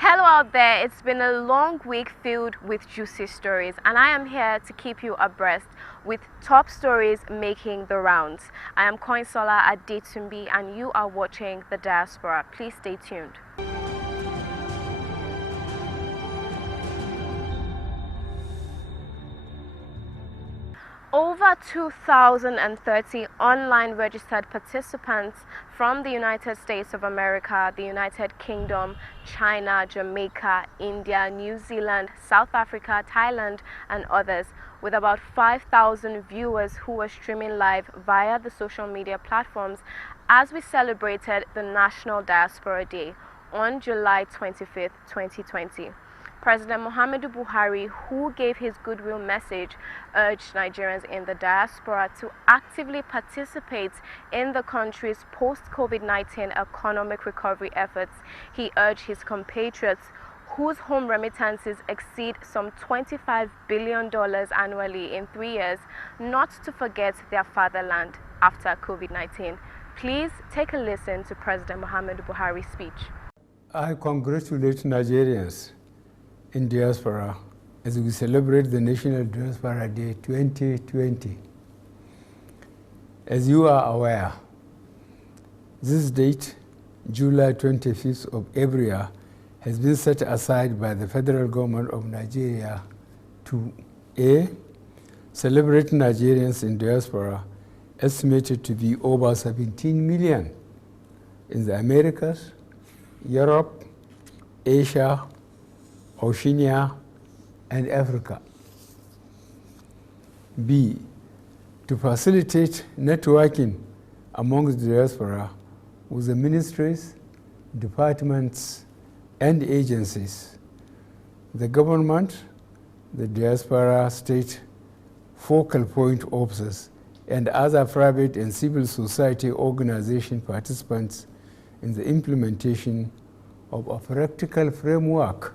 Hello out there, it's been a long week filled with juicy stories, and I am here to keep you abreast with top stories making the rounds. I am Koinsola Adetumbi and you are watching The Diaspora. Please stay tuned. Over 2,030 online registered participants from the United States of America, the United Kingdom, China, Jamaica, India, New Zealand, South Africa, Thailand, and others, with about 5,000 viewers who were streaming live via the social media platforms as we celebrated the National Diaspora Day on July 25th, 2020. President Muhammadu Buhari, who gave his goodwill message, urged Nigerians in the diaspora to actively participate in the country's post-COVID-19 economic recovery efforts. He urged his compatriots whose home remittances exceed some $25 billion annually in 3 years not to forget their fatherland after COVID-19. Please take a listen to President Muhammadu Buhari's speech. I congratulate Nigerians in diaspora as we celebrate the National Diaspora Day 2020. As you are aware, this date, July 25th of every year, has been set aside by the federal government of Nigeria to A, celebrate Nigerians in diaspora, estimated to be over 17 million in the Americas, Europe, Asia, Oceania, and Africa. B, to facilitate networking among the diaspora with the ministries, departments, and agencies, the government, the diaspora state focal point officers, and other private and civil society organization participants in the implementation of a practical framework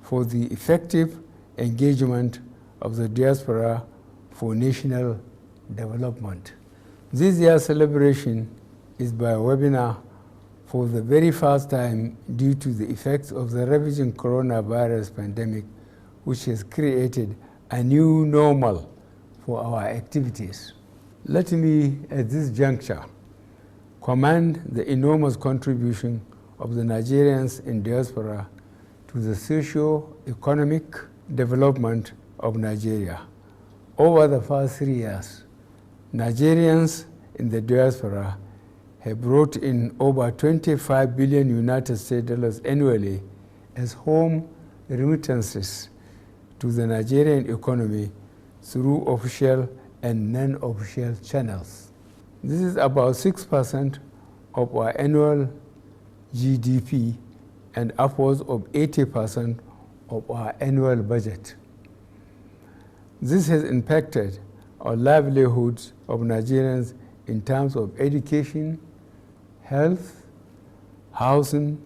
for the effective engagement of the diaspora for national development. This year's celebration is by webinar for the very first time due to the effects of the ravaging coronavirus pandemic, which has created a new normal for our activities. Let me, at this juncture, commend the enormous contribution of the Nigerians in diaspora to the socio-economic development of Nigeria. Over the past 3 years, Nigerians in the diaspora have brought in over 25 billion United States dollars annually as home remittances to the Nigerian economy through official and non-official channels. This is about 6% of our annual GDP and upwards of 80% of our annual budget. This has impacted our livelihoods of Nigerians in terms of education, health, housing,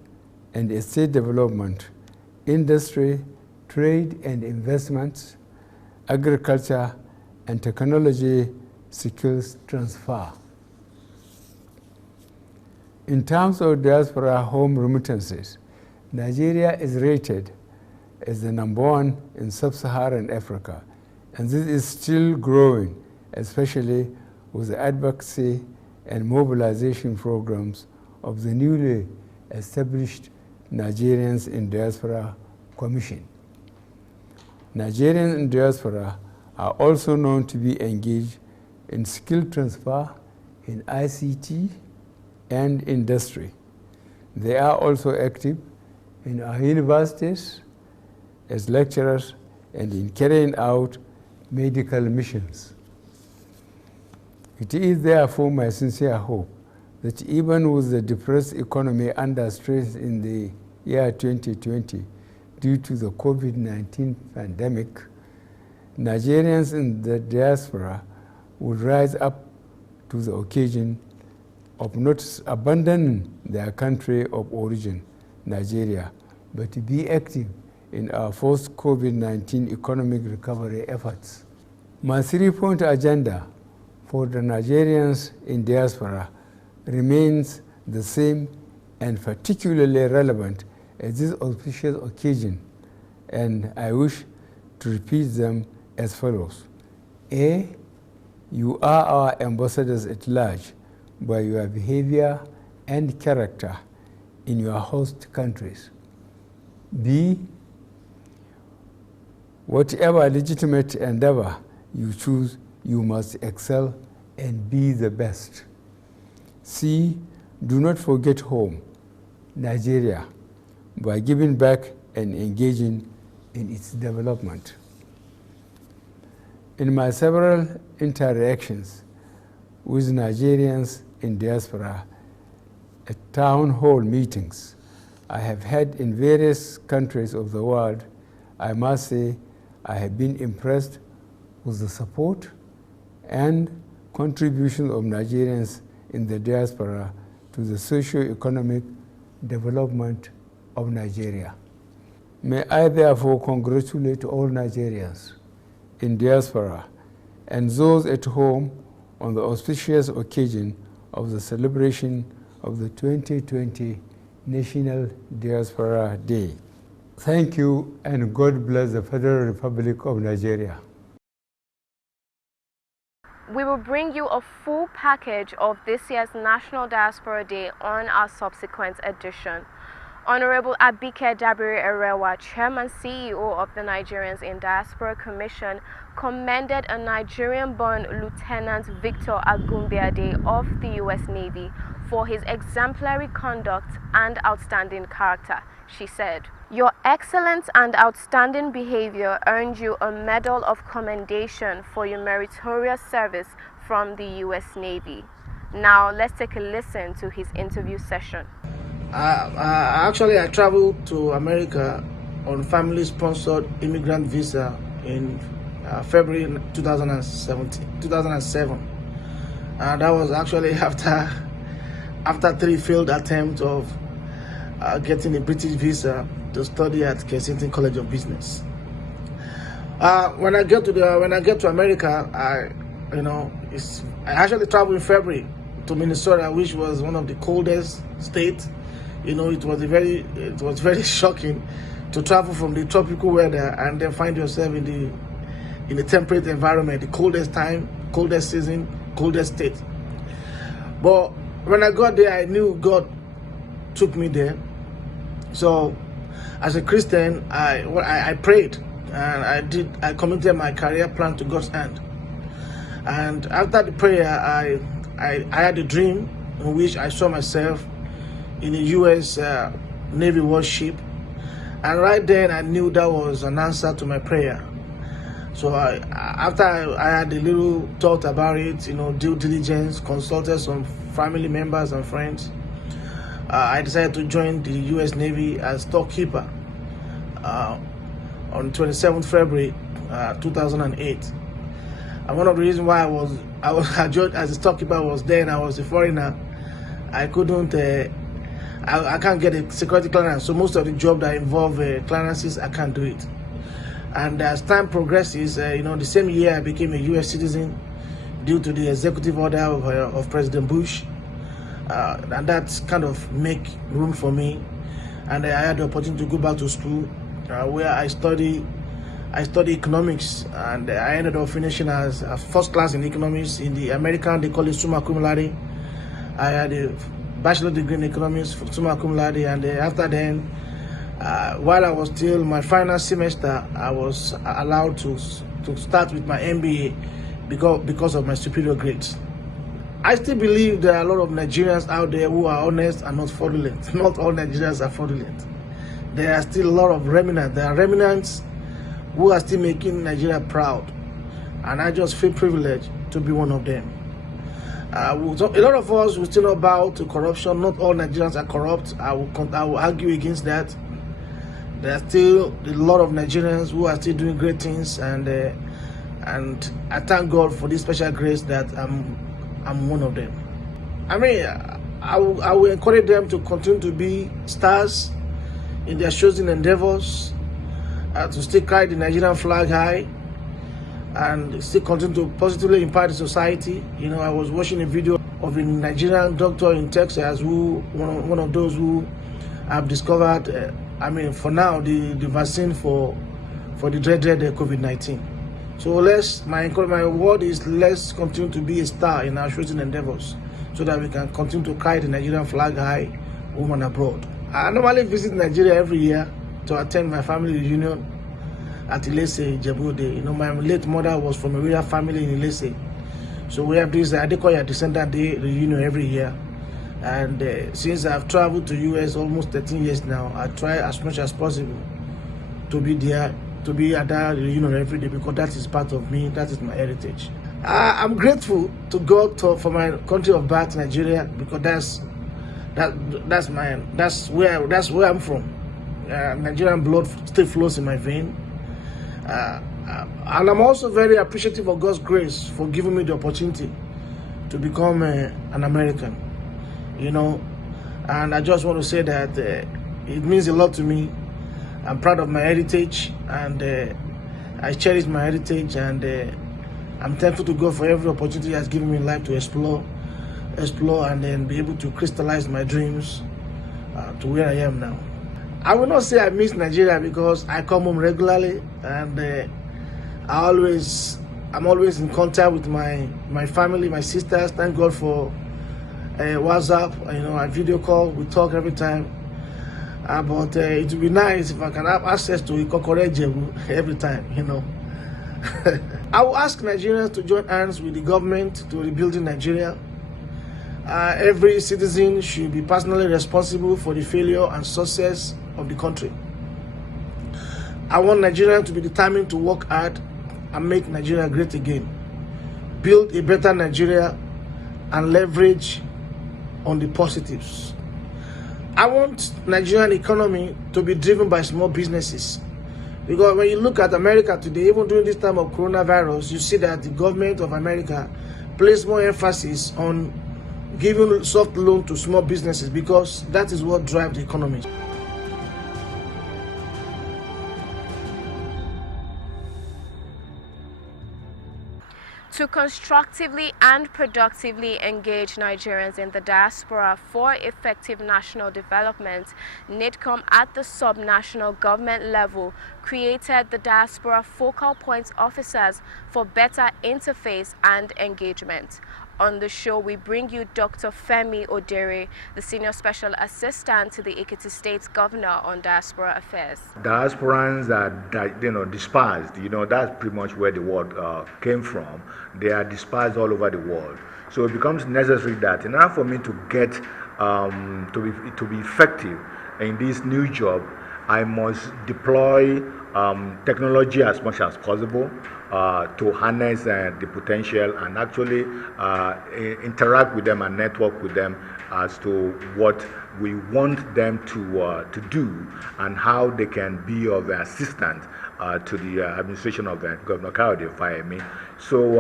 and estate development, industry, trade and investments, agriculture, and technology skills transfer. In terms of diaspora home remittances, Nigeria is rated as the #1 in sub-Saharan Africa, and this is still growing, especially with the advocacy and mobilization programs of the newly established Nigerians in Diaspora Commission. Nigerians in diaspora are also known to be engaged in skill transfer in ICT and industry. They are also active in our universities as lecturers and in carrying out medical missions. It is therefore my sincere hope that even with the depressed economy under stress in the year 2020 due to the COVID-19 pandemic, Nigerians in the diaspora would rise up to the occasion of not abandoning their country of origin, Nigeria, but to be active in our post-COVID-19 economic recovery efforts. My 3-point agenda for the Nigerians in diaspora remains the same and particularly relevant at this auspicious occasion, and I wish to repeat them as follows. A, you are our ambassadors at large by your behavior and character in your host countries. B, whatever legitimate endeavor you choose, you must excel and be the best. C, do not forget home, Nigeria, by giving back and engaging in its development. In my several interactions with Nigerians in diaspora at town hall meetings I have had in various countries of the world, I must say I have been impressed with the support and contribution of Nigerians in the diaspora to the socio-economic development of Nigeria. May I therefore congratulate all Nigerians in diaspora and those at home on the auspicious occasion of the celebration of the 2020 National Diaspora Day. Thank you, and God bless the Federal Republic of Nigeria. We will bring you a full package of this year's National Diaspora Day on our subsequent edition. Honorable Abike Dabiri Erewa, Chairman CEO of the Nigerians in Diaspora Commission, commended a Nigerian-born Lieutenant Victor Algumbiadee of the U.S. Navy for his exemplary conduct and outstanding character. She said, "Your excellent and outstanding behavior earned you a Medal of Commendation for your meritorious service from the U.S. Navy." Now, let's take a listen to his interview session. I traveled to America on family-sponsored immigrant visa in February 2007. And that was actually after 3 failed attempts of getting a British visa to study at Kensington College of Business. When I get to America, I actually traveled in February to Minnesota, which was one of the coldest states. It was very shocking to travel from the tropical weather and then find yourself in the temperate environment, the coldest time, coldest season, coldest state. But when I got there, I knew God took me there. So, as a Christian, I prayed and I committed my career plan to God's hand. And after the prayer, I had a dream in which I saw myself in a U.S. Navy warship, and right then I knew that was an answer to my prayer. So after I had a little thought about it, due diligence, consulted some family members and friends, I decided to join the U.S. Navy as storekeeper on 27th February 2008. And one of the reasons why I joined as a storekeeper was then I was a foreigner. I couldn't. I can't get a security clearance, so most of the jobs that involve clearances, I can't do it. And as time progresses, the same year I became a U.S. citizen due to the executive order of President Bush, and that kind of make room for me. And I had the opportunity to go back to school, where I study economics, and I ended up finishing as a first class in economics. In the American, they call it summa cum laude. I had a bachelor degree in economics, summa cum laude, and after then, while I was still my final semester, I was allowed to start with my MBA because of my superior grades. I still believe there are a lot of Nigerians out there who are honest and not fraudulent. Not all Nigerians are fraudulent. There are still a lot of remnants. There are remnants who are still making Nigeria proud, and I just feel privileged to be one of them. A lot of us will still not bow to corruption. Not all Nigerians are corrupt. I will argue against that. There are still a lot of Nigerians who are still doing great things, and I thank God for this special grace that I'm one of them. I mean, I will encourage them to continue to be stars in their chosen endeavors, to still carry the Nigerian flag high, and still continue to positively impact the society. I was watching a video of a Nigerian doctor in Texas one of those who have discovered I mean, for now, the vaccine for the dreaded COVID-19. So my word is, let's continue to be a star in our shooting endeavors, so that we can continue to carry the Nigerian flag high, home and abroad. I normally visit Nigeria every year to attend my family reunion at Ilese, Ijebu-Ode. You know, my late mother was from a royal family in Ilese. So we have this Adekoya Descendant Day reunion every year. And since I've traveled to US almost 13 years now, I try as much as possible to be there, to be at that reunion every day, because that is part of me, that is my heritage. I'm grateful to God for my country of birth, Nigeria, because that's where I'm from. Nigerian blood still flows in my vein. And I'm also very appreciative of God's grace for giving me the opportunity to become an American, you know. And I just want to say that it means a lot to me. I'm proud of my heritage, and I cherish my heritage, and I'm thankful to God for every opportunity He has given me in life to explore, and then be able to crystallize my dreams to where I am now. I will not say I miss Nigeria, because I come home regularly, and I'm always in contact with my family, my sisters. Thank God for WhatsApp, you know, a video call. We talk every time. But it would be nice if I can have access to Ikokore Jebu every time, you know. I will ask Nigerians to join hands with the government to rebuilding Nigeria. Every citizen should be personally responsible for the failure and success of the country. I want Nigerians to be determined to work hard and make Nigeria great again. Build a better Nigeria and leverage on the positives. I want Nigerian economy to be driven by small businesses. Because when you look at America today, even during this time of coronavirus, you see that the government of America places more emphasis on giving soft loan to small businesses, because that is what drives the economy. To constructively and productively engage Nigerians in the diaspora for effective national development, NIDCOM at the sub-national government level created the Diaspora Focal Point Officers for better interface and engagement. On the show, we bring you Dr. Femi Okezie, the Senior Special Assistant to the Ekiti State Governor on Diaspora Affairs. Diasporans are, dispersed. That's pretty much where the word came from. They are dispersed all over the world. So it becomes necessary that in order for me to get to be effective in this new job, I must deploy technology as much as possible to harness the potential and actually interact with them and network with them as to what we want them to do and how they can be of assistance to the administration of Governor Kayode, if I may. So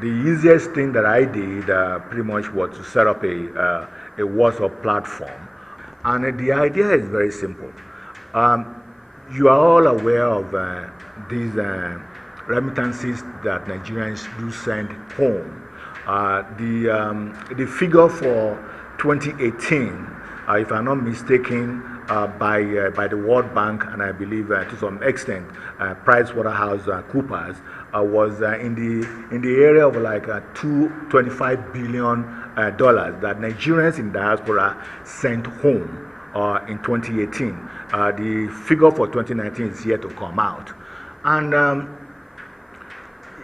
the easiest thing that I did pretty much was to set up a WhatsApp platform. And the idea is very simple. You are all aware of these remittances that Nigerians do send home. The figure for 2018, if I'm not mistaken, by the World Bank and I believe to some extent PricewaterhouseCoopers was in the area of like $225 billion that Nigerians in diaspora sent home in 2018. The figure for 2019 is yet to come out. And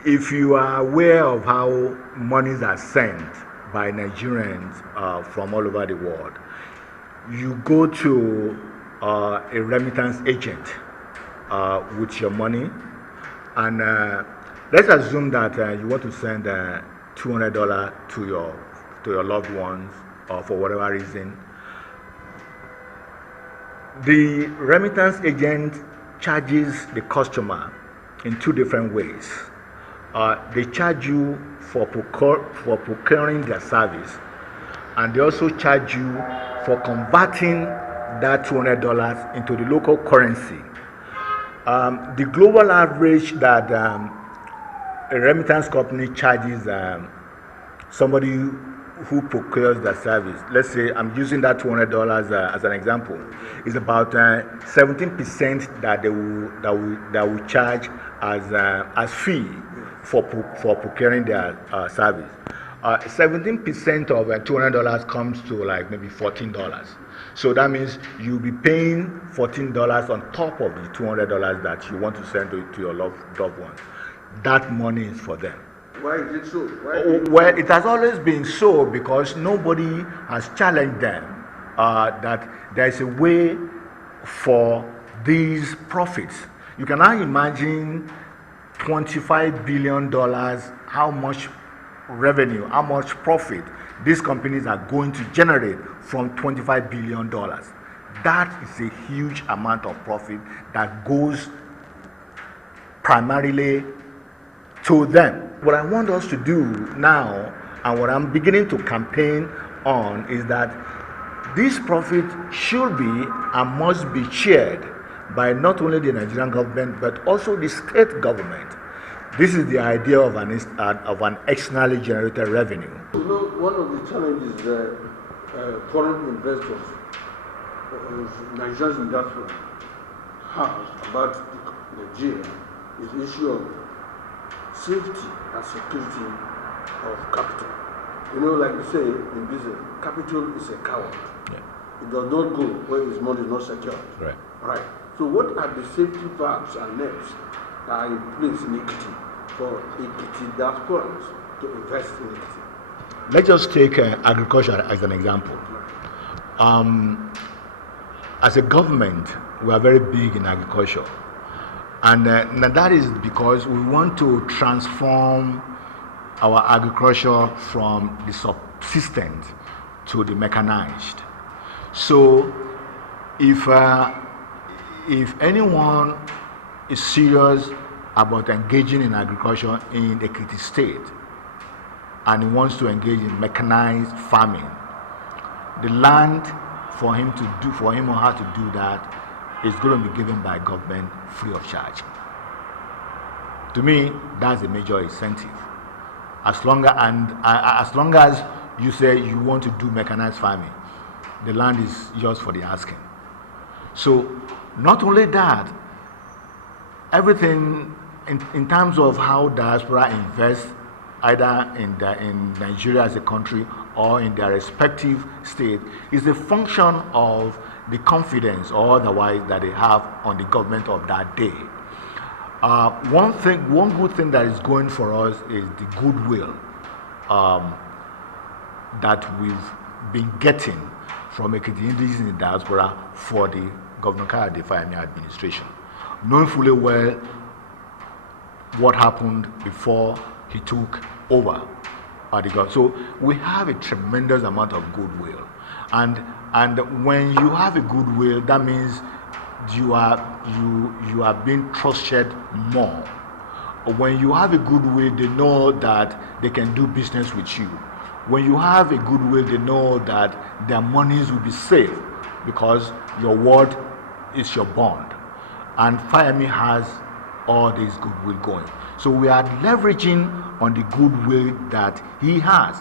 if you are aware of how monies are sent by Nigerians from all over the world, you go to a remittance agent with your money, and let's assume that you want to send $200 to your loved ones for whatever reason. The remittance agent charges the customer in two different ways. They charge you for procuring their service, and they also charge you for converting that $200 into the local currency. The global average that a remittance company charges somebody who procures the service, let's say I'm using that $200 as an example, is about 17% that they will charge as fee for procuring their service. 17% of $200 comes to like maybe $14. So that means you'll be paying $14 on top of the $200 that you want to send to your loved ones. That money is for them. Why is it so? Well, it has always been so because nobody has challenged them that there is a way for these profits. You can now imagine $25 billion, how much revenue, how much profit these companies are going to generate from $25 billion. That is a huge amount of profit that goes primarily to them. What I want us to do now, and what I'm beginning to campaign on, is that this profit should be and must be shared by not only the Nigerian government but also the state government. This is the idea of an externally generated revenue. You know, one of the challenges foreign investors, Nigerians in diaspora, have about Nigeria is the issue of safety and security of capital. You know, like we say in business, capital is a coward. Yeah. It does not go where its money is not secured. Right. Right. So what are the safety valves and nets that are in place in Ekiti for Ekiti diasporans to invest in Ekiti? Let's just take agriculture as an example. As a government, we are very big in agriculture. And that is because we want to transform our agriculture from the subsistent to the mechanized. So if anyone is serious about engaging in agriculture in the Ekiti state and he wants to engage in mechanized farming, the land for him or her to do that is going to be given by government free of charge. To me, that's a major incentive. As long as you say you want to do mechanized farming, the land is yours for the asking. So not only that, everything in terms of how diaspora invests either in Nigeria as a country or in their respective state is a function of the confidence or otherwise that they have on the government of that day. One good thing that is going for us is the goodwill that we've been getting from Ekiti indigenous in the diaspora for the Governor Kayode Fayemi administration, knowing fully well what happened before he took over the government. So we have a tremendous amount of goodwill, and when you have a goodwill, that means you are being trusted more. When you have a goodwill, they know that they can do business with you. When you have a goodwill, they know that their monies will be safe because your word is your bond. And Fayemi has all this goodwill going. So we are leveraging on the goodwill that he has.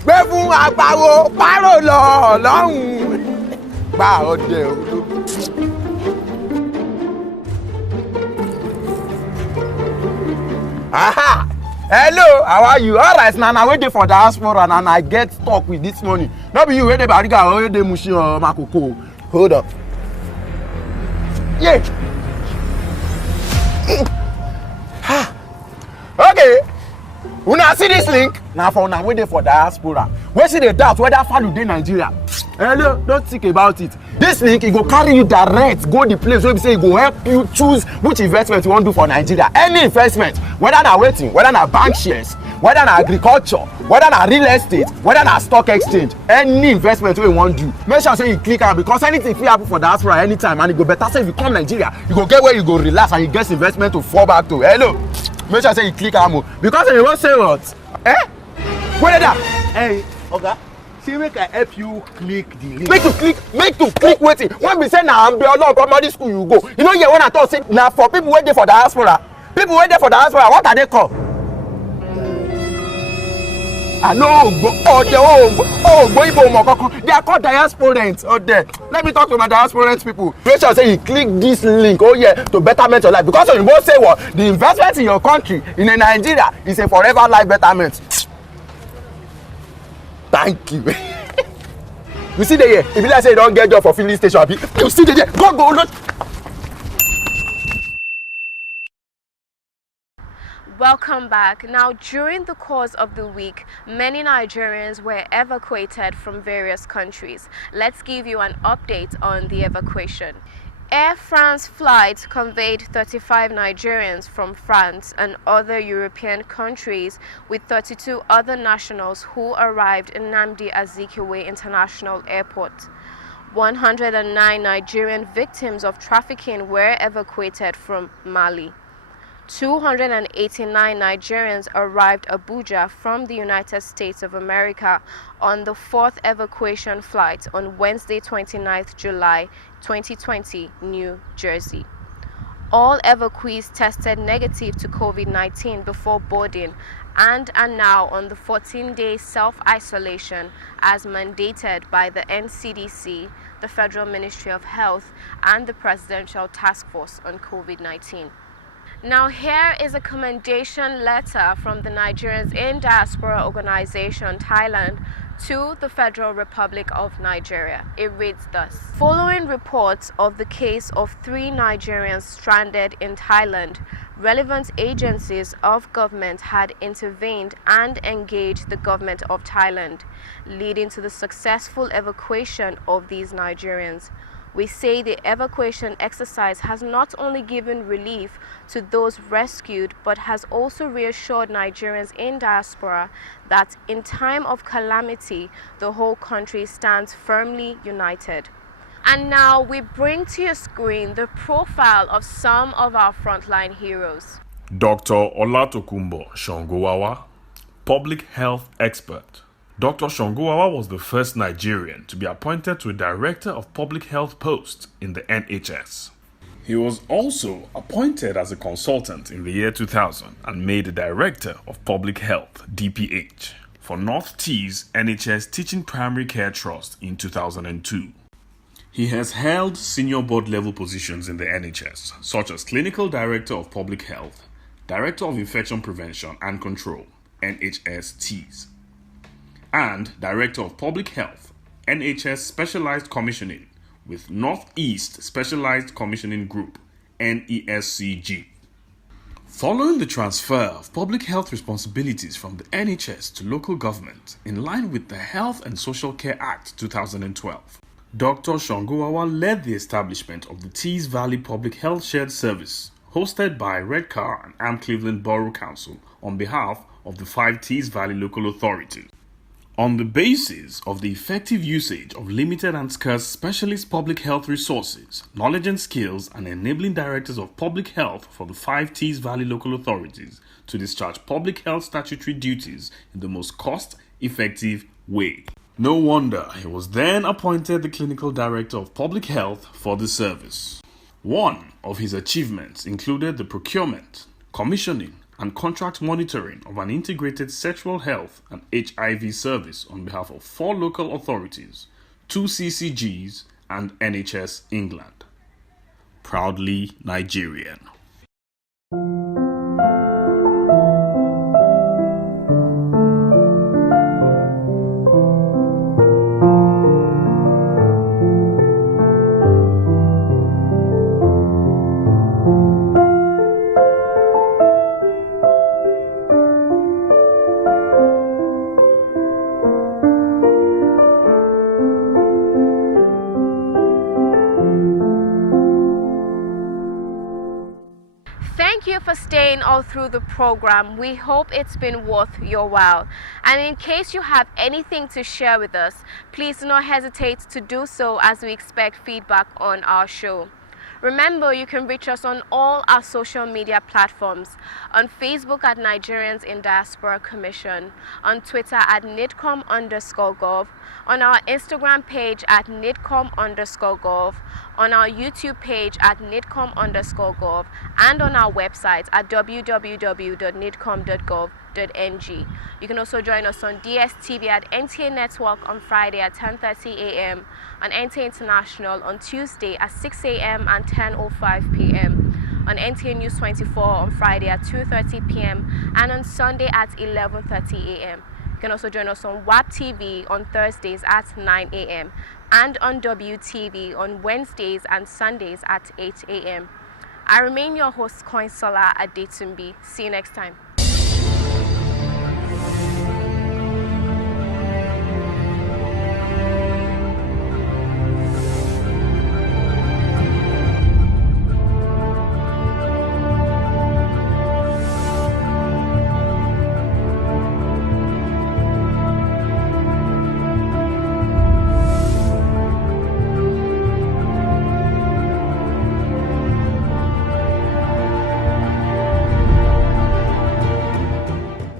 Gbé fún àgbàwo párò lọ lọ́hùn-ún gba ọdẹ ológun. Aha! Hello, how are you? All right, now I wait for diaspora and I get talk with this money. No be you wey dey Bariga or wey dey Mushin or Makoko. Hold up. Yeah. Okay. Una see this link? Now for una waiting for diaspora. Wey see the doubt whether Falu dey Nigeria. Hello, don't think about it. This link it go carry you direct go the place where we say it go help you choose which investment you want to do for Nigeria. Any investment, whether na waiting, whether na bank shares, whether na agriculture, whether na real estate, whether na stock exchange, any investment wey you wan do, make sure say you click am because anything fit happen for diaspora anytime and e go better say if you come Nigeria, you go get where you go relax and you get investment to fall back to. Hello, make sure say you click am because if you wan say what? Wait there. Hey, Oga, say make I help you click the link. Make to click wetin? When we say na Ambiolo primary school you go, you know here when I talk say na for people wey dey for diaspora. People wey dey for diaspora, what are they called? I know they are called diasporans. Oh, there. Let me talk to my diasporans people. Make sure say you click this link. Oh yeah, to betterment your life. Because when you both say what the investment in your country in Nigeria is a forever life betterment. Thank you. You see the here. If you like say you don't get job for filling station, you see the here. Go. Look. Welcome back. Now, during the course of the week, many Nigerians were evacuated from various countries. Let's give you an update on the evacuation. Air France flights conveyed 35 Nigerians from France and other European countries, with 32 other nationals who arrived in Nnamdi Azikiwe International Airport. 109 Nigerian victims of trafficking were evacuated from Mali. 289 Nigerians arrived Abuja from the United States of America on the 4th evacuation flight on Wednesday, 29th July 2020, New Jersey. All evacuees tested negative to COVID-19 before boarding and are now on the 14-day self-isolation as mandated by the NCDC, the Federal Ministry of Health, and the Presidential Task Force on COVID-19. Now, here is a commendation letter from the Nigerians in Diaspora Organization, Thailand, to the Federal Republic of Nigeria. It reads thus: following reports of the case of 3 Nigerians stranded in Thailand, relevant agencies of government had intervened and engaged the government of Thailand, leading to the successful evacuation of these Nigerians. We say the evacuation exercise has not only given relief to those rescued, but has also reassured Nigerians in diaspora that in time of calamity, the whole country stands firmly united. And now we bring to your screen the profile of some of our frontline heroes. Dr. Olatokunbo Shongowawa, public health expert. Dr. Shongowawa was the first Nigerian to be appointed to a Director of Public Health post in the NHS. He was also appointed as a consultant in the year 2000 and made a Director of Public Health (DPH) for North Tees NHS Teaching Primary Care Trust in 2002. He has held senior board level positions in the NHS, such as Clinical Director of Public Health, Director of Infection Prevention and Control (NHS Tees), and Director of Public Health, NHS Specialized Commissioning with Northeast Specialized Commissioning Group, NESCG. Following the transfer of public health responsibilities from the NHS to local government in line with the Health and Social Care Act 2012, Dr. Shongowawa led the establishment of the Tees Valley Public Health Shared Service, hosted by Redcar and Am Cleveland Borough Council on behalf of the 5 Tees Valley local authorities. On the basis of the effective usage of limited and scarce specialist public health resources, knowledge and skills, and enabling directors of public health for the 5 Tees Valley local authorities to discharge public health statutory duties in the most cost-effective way. No wonder he was then appointed the Clinical Director of Public Health for the service. One of his achievements included the procurement, commissioning, and contract monitoring of an integrated sexual health and HIV service on behalf of 4 local authorities, 2 CCGs, and NHS England. Proudly Nigerian. Thank you for staying all through the program. We hope it's been worth your while. And in case you have anything to share with us, please do not hesitate to do so as we expect feedback on our show. Remember, you can reach us on all our social media platforms. On Facebook at Nigerians in Diaspora Commission, on Twitter at NIDCOM_gov, on our Instagram page at NIDCOM_gov, on our YouTube page at NIDCOM_gov, and on our website at www.nidcom.gov.ng. You can also join us on DSTV at NTA Network on Friday at 10:30 a.m., on NTA International on Tuesday at 6 a.m. and 10:05 p.m., on NTA News 24 on Friday at 2:30 p.m. and on Sunday at 11:30 a.m. You can also join us on WAP TV on Thursdays at 9 a.m. and on WTV on Wednesdays and Sundays at 8 a.m. I remain your host, Koinsola Adetumbi. See you next time.